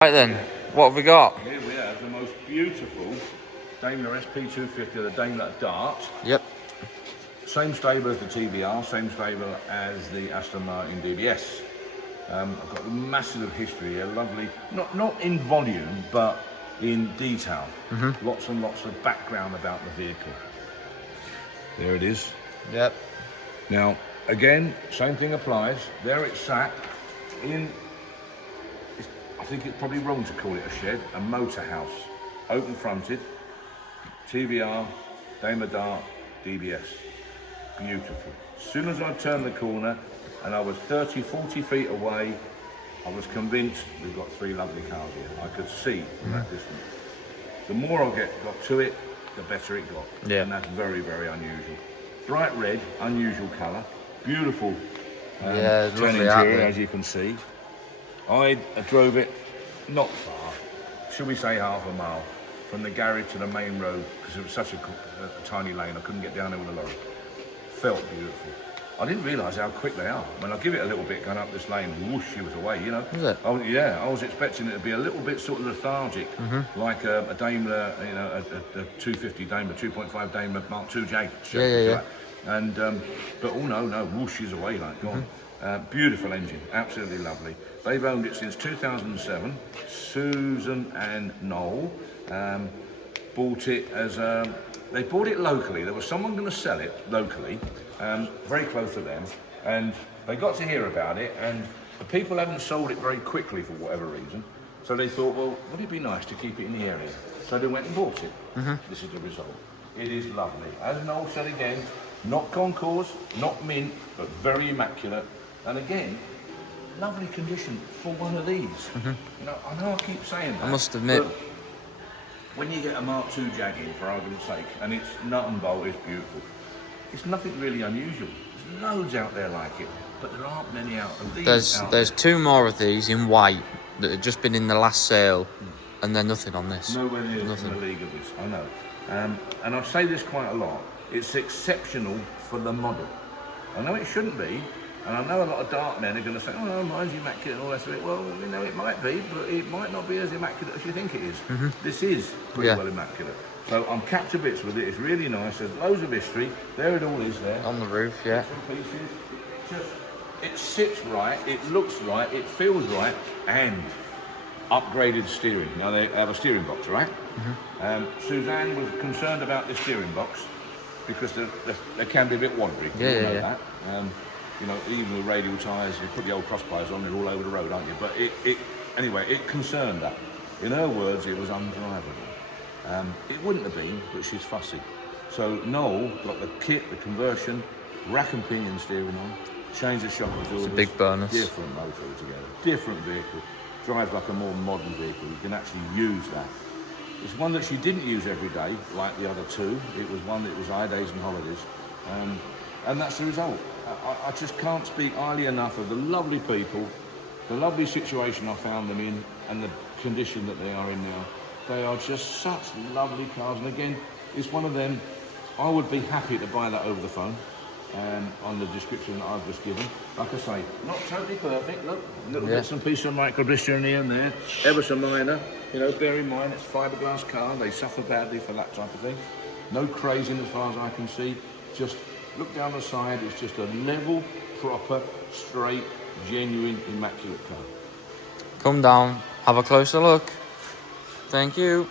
Right then, what have we got? Here we have the most beautiful Daimler SP250, the Daimler Dart. Yep. Same stable as the TVR, same stable as the Aston Martin DBS. I've got a massive history here, lovely, not in volume, but in detail. Lots and lots of background about the vehicle. There it is. Yep. Now, again, same thing applies. There it's sat in, I think it's probably wrong to call it a shed, a motor house. Open fronted, TVR, Daimler Dart, DBS. Beautiful. As soon as I turned the corner and I was 30, 40 feet away, I was convinced we've got three lovely cars here. I could see from that distance. The more I got to it, the better it got. Yeah. And that's very, very unusual. Bright red, unusual colour. Beautiful turning gear, as you can see. I drove it not far, should we say half a mile, from the garage to the main road, because it was such a tiny lane, I couldn't get down there with a lorry. Felt beautiful. I didn't realise how quick they are. When I give it a little bit going up this lane, whoosh, she was away, you know. Was it? I was expecting it to be a little bit sort of lethargic, like a Daimler, you know, a 250 Daimler, 2.5 Daimler Mark II Jag. Yeah. And, but oh no, whoosh, she's away, like, gone. Beautiful engine, absolutely lovely. They've owned it since 2007. Susan and Noel bought it as they bought it locally. There was someone going to sell it locally, very close to them, and they got to hear about it, and the people hadn't sold it very quickly for whatever reason, so they thought, well, would it be nice to keep it in the area? So they went and bought it. This is the result. It is lovely. As Noel said again, not concours, not mint, but very immaculate, and again, lovely condition for one of these. You know, I know I keep saying that. I must admit, when you get a Mark II Jag in, for argument's sake, and it's nut and bolt, it's beautiful. It's nothing really unusual. There's loads out there like it, but there aren't many out of these. there's two more of these in white that have just been in the last sale, and they're nothing on this. Nowhere near in the league of this, I know. And I say this quite a lot. It's exceptional for the model. I know it shouldn't be, and I know a lot of dart men are going to say, oh no, mine's immaculate and all that sort of it. Well, you know, it might be, but it might not be as immaculate as you think it is. This is pretty well immaculate. So I'm capped to bits with it. It's really nice. There's loads of history. There it all is there. On the roof, yeah. It sits right, it looks right, it feels right, and upgraded steering. Now they have a steering box, right? Suzanne was concerned about the steering box because they can be a bit watery. You know that. You know, even with radial tyres, you put the old cross tyres on, they're all over the road, aren't you? But anyway, it concerned her. In her words, it was undrivable. It wouldn't have been, but she's fussy. So Noel got the kit, the conversion, rack and pinion steering on, changed the shock absorbers. It's a big bonus. Different motor altogether, different vehicle. Drives like a more modern vehicle. You can actually use that. It's one that she didn't use every day, like the other two. It was one that was high days and holidays. And that's the result. I just can't speak highly enough of the lovely people, the lovely situation I found them in, and the condition that they are in now. They are just such lovely cars. And again, it's one of them, I would be happy to buy that over the phone on the description that I've just given. Like I say, not totally perfect, look, little bits and pieces of micro blistering here and there, ever so minor. You know, bear in mind, it's a fiberglass car. They suffer badly for that type of thing. No crazing as far as I can see. Just look down the side, it's just a level, proper, straight, genuine, immaculate car. Come down, have a closer look. Thank you.